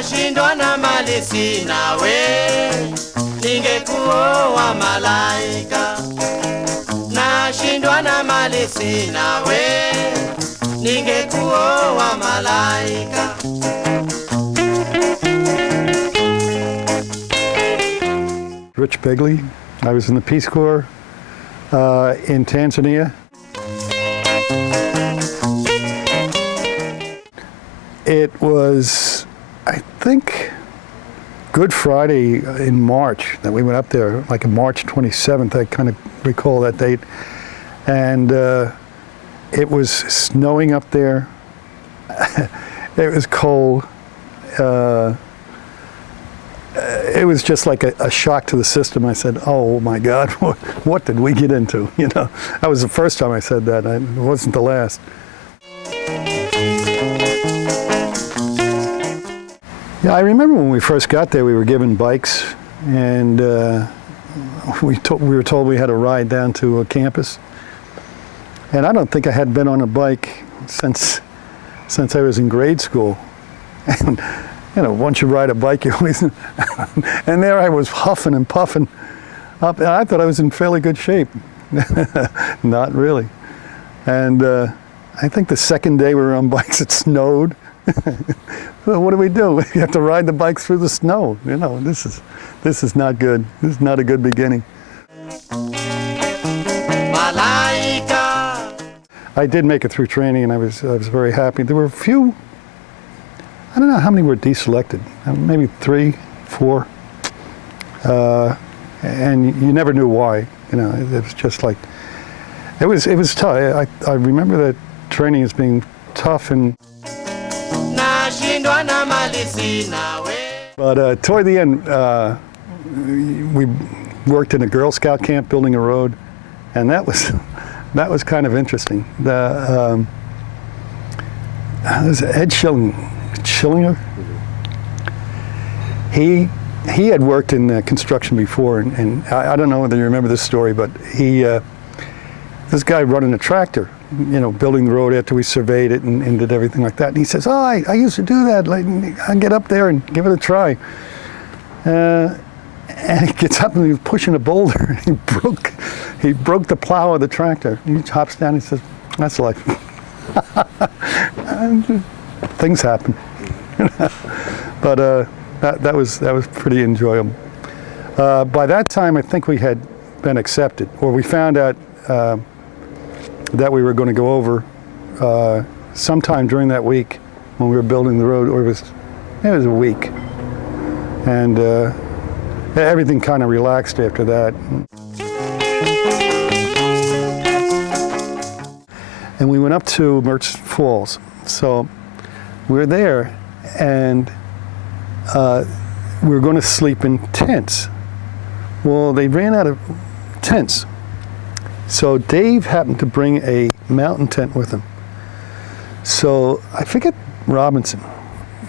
Nashindwa na mali sina we, ningekuoa malaika. Nashindwa na mali sina we, ningekuoa malaika. Rich Begley. I was in the Peace Corps in Tanzania. It was, I think, Good Friday in March that we went up there, like on March 27th, I kind of recall that date. And it was snowing up there. It was cold. It was just like a shock to the system. I said, oh my God, what did we get into? You know, that was the first time I said that. It wasn't the last. Yeah, I remember when we first got there, we were given bikes, and we were told we had to ride down to a campus. And I don't think I had been on a bike since I was in grade school. And you know, once you ride a bike, you always, and there I was huffing and puffing up, and I thought I was in fairly good shape. Not really. And I think the second day we were on bikes, it snowed. So what do? We have to ride the bike through the snow. You know, this is not good. This is not a good beginning. I did make it through training, and I was very happy. There were a few. I don't know how many were deselected. Maybe 3, 4. And you never knew why. You know, it was just like it was tough. I remember that training as being tough and. But toward the end, we worked in a Girl Scout camp building a road, and that was kind of interesting. It was Ed Schillinger. He had worked in construction before, and I don't know whether you remember this story, but this guy running a tractor, you know, building the road after we surveyed it and did everything like that. And he says, "Oh, I used to do that. Like, I get up there and give it a try." And he gets up and he was pushing a boulder. And he broke the plow of the tractor. And he hops down and he says, "That's life." Things happen. But that was pretty enjoyable. By that time, I think we had been accepted, or we found out that we were going to go over sometime during that week when we were building the road, or it was a week, and everything kind of relaxed after that. And we went up to Merchant Falls. So we were there, and we were going to sleep in tents. Well, they ran out of tents. So Dave happened to bring a mountain tent with him. So I forget Robinson,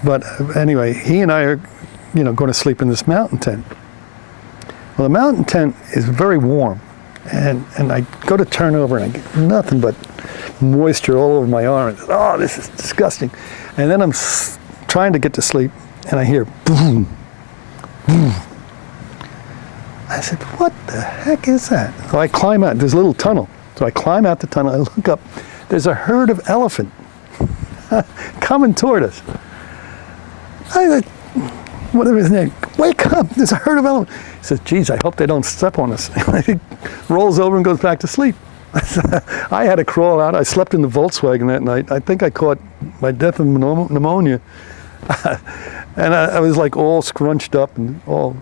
but anyway, he and I are, you know, going to sleep in this mountain tent. Well, the mountain tent is very warm, and I go to turn over and I get nothing but moisture all over my arm. Oh, this is disgusting. And then I'm trying to get to sleep, and I hear boom, boom. I said, what the heck is that? So I climb out, there's a little tunnel. So I climb out the tunnel, I look up, there's a herd of elephant coming toward us. I said, whatever his name, wake up, there's a herd of elephants. He says, geez, I hope they don't step on us. He rolls over and goes back to sleep. I had to crawl out. I slept in the Volkswagen that night. I think I caught my death of pneumonia. And I was like all scrunched up and all.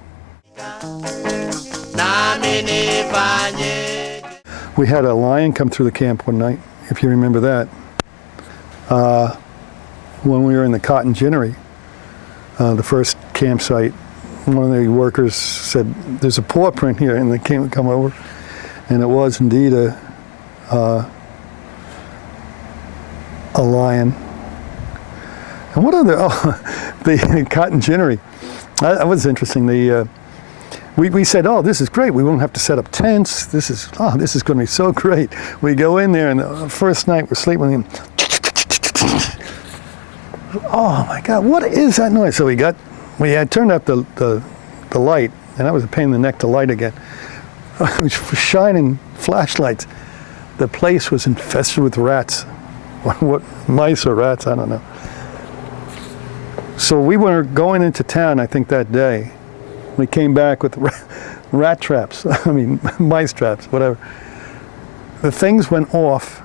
We had a lion come through the camp one night, if you remember that. When we were in the cotton ginnery, the first campsite, one of the workers said, there's a paw print here, and they come over, and it was indeed a lion. And what other, the cotton ginnery. That was interesting. We said, oh, this is great. We won't have to set up tents. This is going to be so great. We go in there, and the first night we're sleeping, Oh my God, what is that noise? So we had turned up the light, and that was a pain in the neck to light again. It was shining flashlights. The place was infested with rats. What mice or rats, I don't know. So we were going into town, I think that day. We came back with rat traps, I mean, mice traps, whatever. The things went off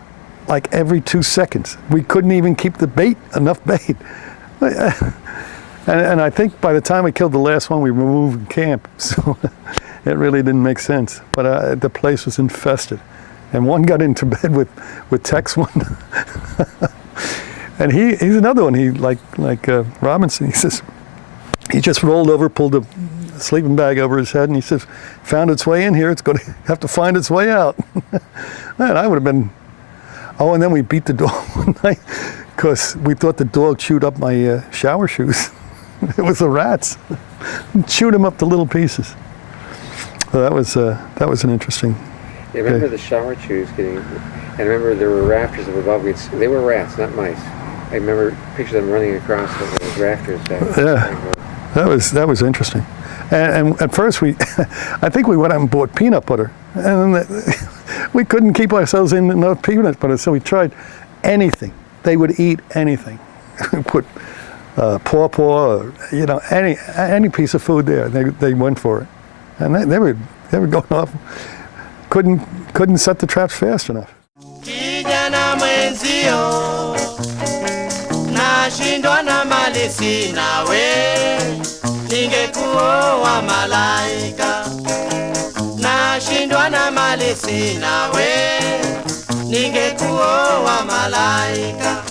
like every 2 seconds. We couldn't even keep enough bait. And I think by the time we killed the last one, we were moving camp. So it really didn't make sense. But the place was infested. And one got into bed with Tex one. And he's another one. He like Robinson. He says he just rolled over, pulled a sleeping bag over his head, and he says, "Found its way in here. It's going to have to find its way out." Man, I would have been. Oh, and then we beat the dog one night because we thought the dog chewed up my shower shoes. It was the rats. Chewed them up to little pieces. So that was an interesting. I remember the shower shoes getting. I remember there were rafters up above. They were rats, not mice. I remember picture them running across those rafters. Yeah, that was interesting. And at first I think we went out and bought peanut butter, and we couldn't keep ourselves in enough peanut butter, so we tried anything. They would eat anything. We put pawpaw, or, any piece of food there. They went for it, and they were going off. Couldn't set the traps fast enough. Kijana mwenzio, nashindwa na mali sina we, ningekuoa malaika. Nashindwa na mali sina we, ningekuoa malaika.